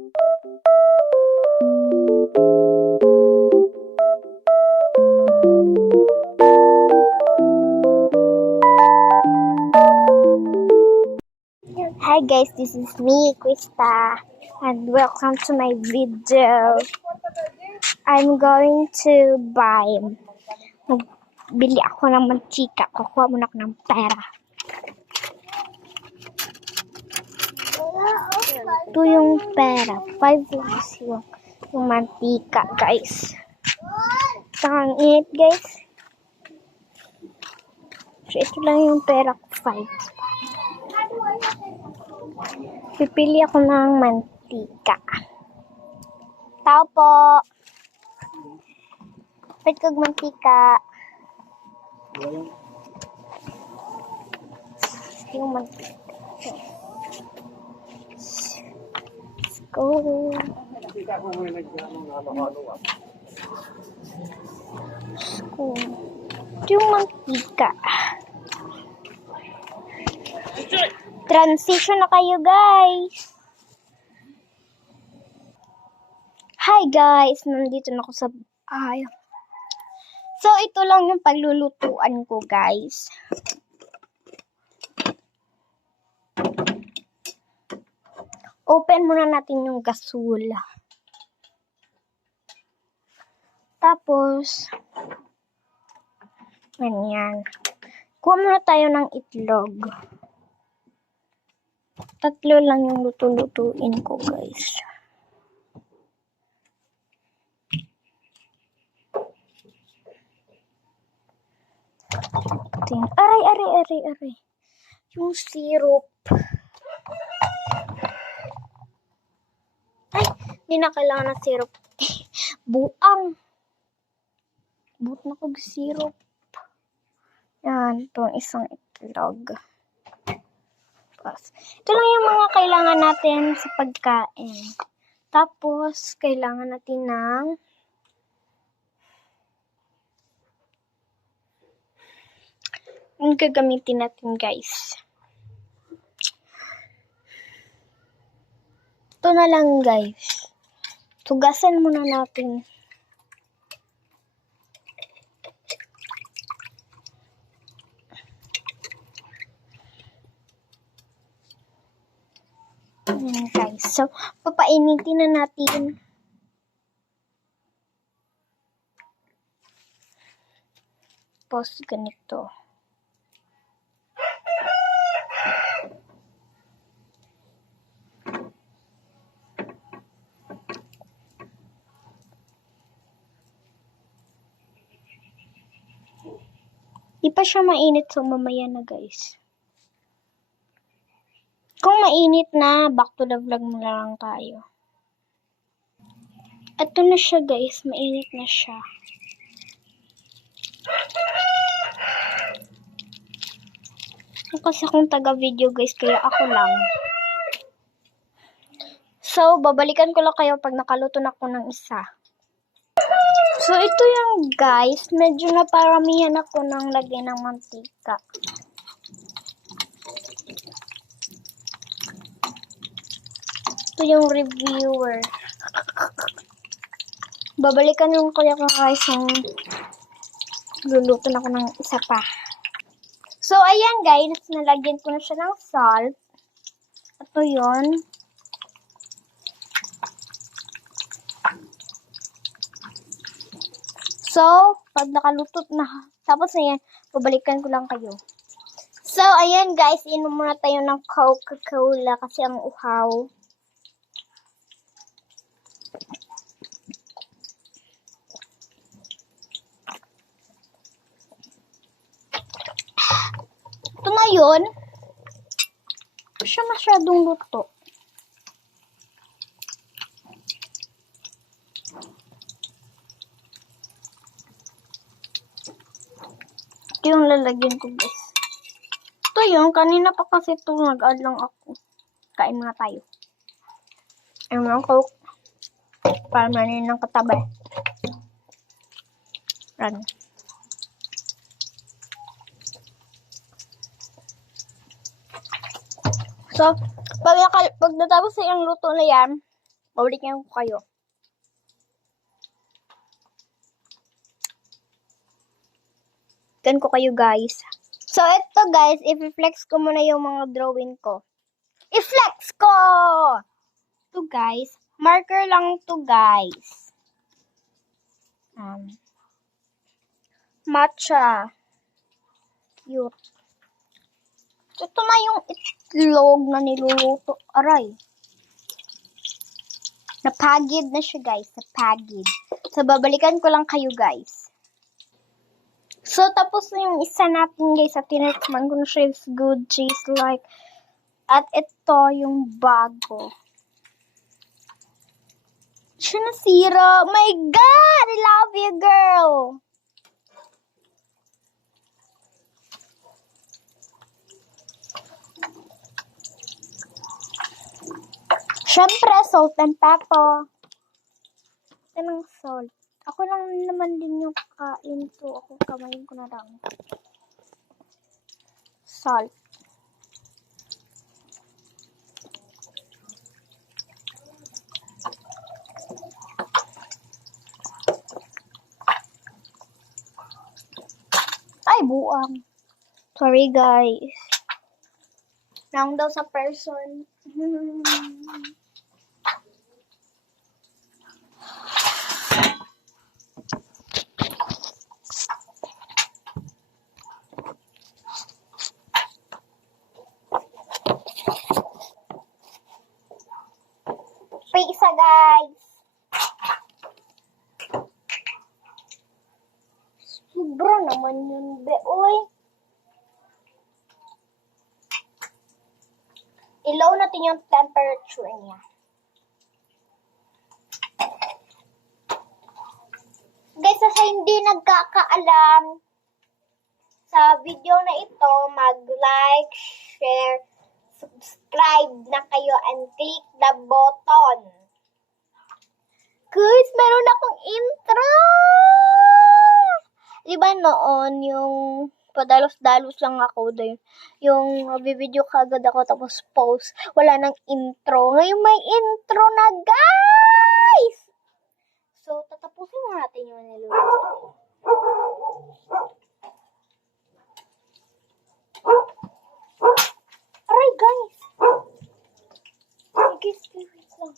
Hi guys, this is me, Krista, and welcome to my video. I'm going to magbili ako ng mantika. Kukuha muna ako ng pera. Ito yung pera. 5 rupees yung mantika, guys. Saan init, guys? So, ito lang yung pera ko, 5. Pipili ako ng mantika. Tao po. Pwede kong mantika. Yung mantika. Let's go. Ito yung mantika. Transition na kayo, guys. Hi, guys. Nandito na ako sa bahay. So, ito lang yung paglulutuan ko, guys. Open muna natin yung gasol. Tapos, ganyan. Kuha muna tayo ng itlog. 3 lang yung luto-lutuin ko, guys. Aray. Yung syrup. Ay, hindi na kailangan ng syrup. Buang. Buot na kong syrup. Yan, itong isang itlog. Ito lang yung mga kailangan natin sa pagkain. Tapos, kailangan natin ng yung gagamitin natin, guys. Ito na lang, guys. Tugasan muna natin. Ayan, guys. So, papainitin na natin. Tapos, ganito. Di pa siya mainit, so mamaya na, guys. Kung mainit na, back to the vlog mo lang tayo. Ito na siya, guys. Mainit na siya. Kasi akong taga-video, guys, kaya ako lang. So, babalikan ko lang kayo pag nakaluto na ako ng isa. So, ito yung, guys. Medyo naparamihan ako ng lagay ng mantika. Ito yung reviewer. Babalikan yung kuya ko, guys, yung luluto na ako ng isa pa. So, ayan, guys. Nalagyan ko na siya ng salt. Ito yun. So, pag nakaluto na, tapos ayan, babalikan ko lang kayo. So, ayan, guys. Inom muna tayo ng Coca-Cola kasi ang uhaw. Ito na yun. Hindi siya masyadong luto. Ito yung lalagyan ko, guys. Ito yun. Kanina pa kasi ito nag-add lang ako. Kain muna tayo. Ayun mo ang Coke. Para manin ng katabay. Run. So, pag natapos na yung luto na yan, Balikan ko kayo. Balikan ko kayo, guys. So, ito, guys. I-flex ko muna yung mga drawing ko. I-flex ko! Ito, guys. Marker lang to, guys. Matcha. Cute. Ito na yung itlog na niluluto. Aray. Napagid na siya, guys. Napagid. So, babalikan ko lang kayo, guys. So, tapos na yung isa natin, guys. At tinikman ko na siya. It's good. Tastes like. At ito yung bago. Siya nasira. My God! I love you, girl! Siyempre, salt and pepper. Ito ng salt. Ako lang naman din yung kakain to. Ako kamayin ko na lang. Salt. Ay, buang. Sorry, guys. Lang daw sa person. Isa, guys. Sobra naman yun, be. Uy. I-low natin yung temperature niya. Guys, sa hindi nagkakaalam sa video na ito, mag-like, share, subscribe na kayo and click the button. Guys, meron akong intro! Diba noon, yung padalos-dalos lang ako doon. Yung video kagad ako tapos post. Wala nang intro. Ngayon may intro na, guys! So, tatapusin mo natin yung niluluto. Aray, guys! Guys, wait lang.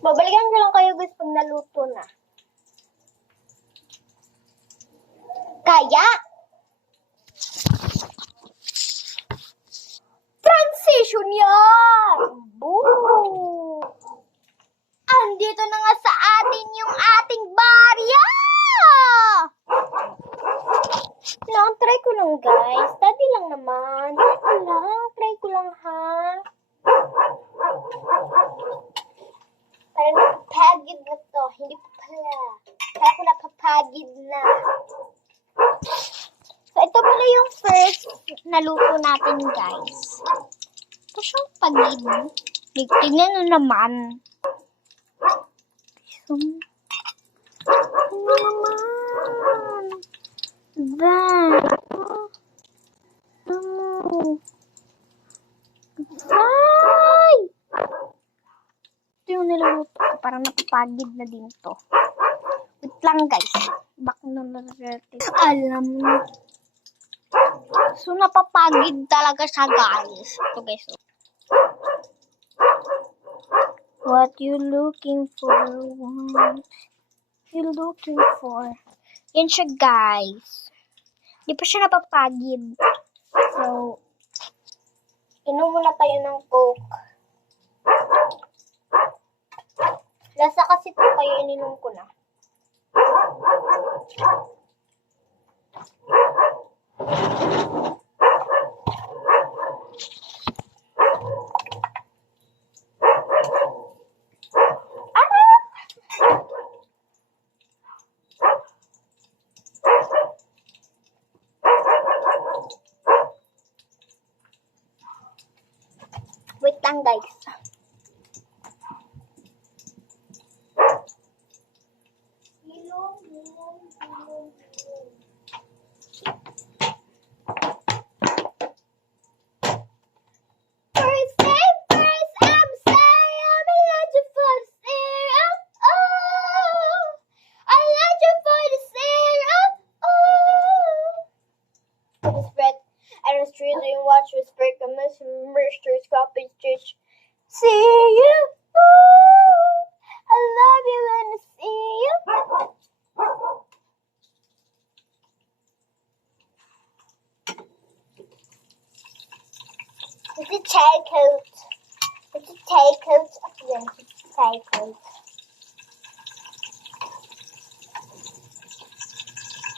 Babalikan ko lang kayo, guys, pag naluto na. Kaya, transition yan! Boo! Andito na nga sa atin yung ating barya! Lang, try ko lang, guys. Dati lang naman. Try ko lang, ha? Parang napapagid na to. Hindi pa pala. Kaya ko napapagid na. So, ito pala yung first naluto natin, guys. Ito siyang pagid. Tignan na naman. Tignan naman. That. Ay! Ito yung niluluto ko. Parang napapagid na din to. Wait lang, guys. Baka na natin. Alam mo. So, napapagid talaga siya, guys. Ito, guys. What you looking for? What you looking for? Yan siya, guys. Di pa siya napapagid. So, inom muna tayo ng Coke. Lasa kasi ito kayo ininom ko na. Wait lang, guys. First thing first, I'm saying I'm allergic for the syrup. Oh, allergic for the syrup. Oh. For the spread, and it's really watch with break the misters, copy stitch. See you. Ooh, I love you when I see you. It's a takeout. It's a takeout. Again, it's a takeout.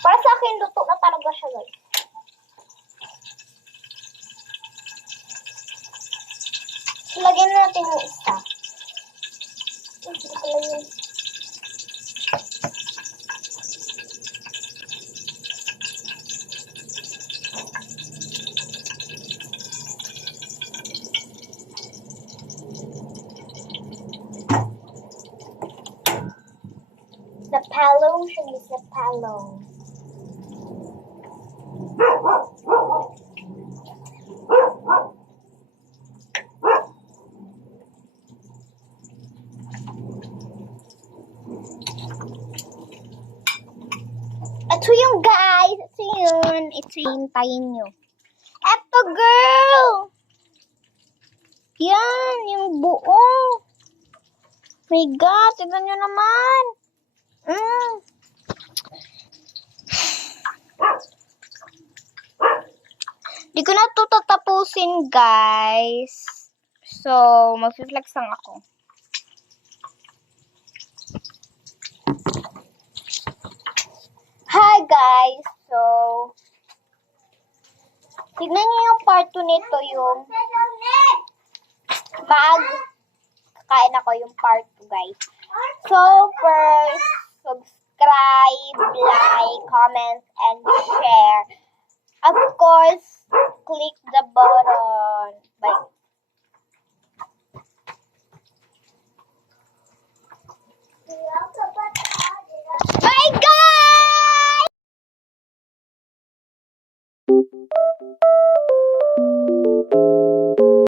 Para sa akin, luto na talaga siya, guys. So, lagyan natin yung isa. Hindi pala yun. Napalong siya, Miss Napalong. Ito yung guys. Ito yun. Ito yung hintayin nyo. Eto girl! Yan, yung buo. My God, tignan nyo naman. Di ko na ito tatapusin, guys. So, mag-flex lang ako. Hi, guys. So, tignan nyo yung part 2 nito, yung kakain ako yung part 2, guys. So, first, subscribe, like, comment, and share. Of course, click the button.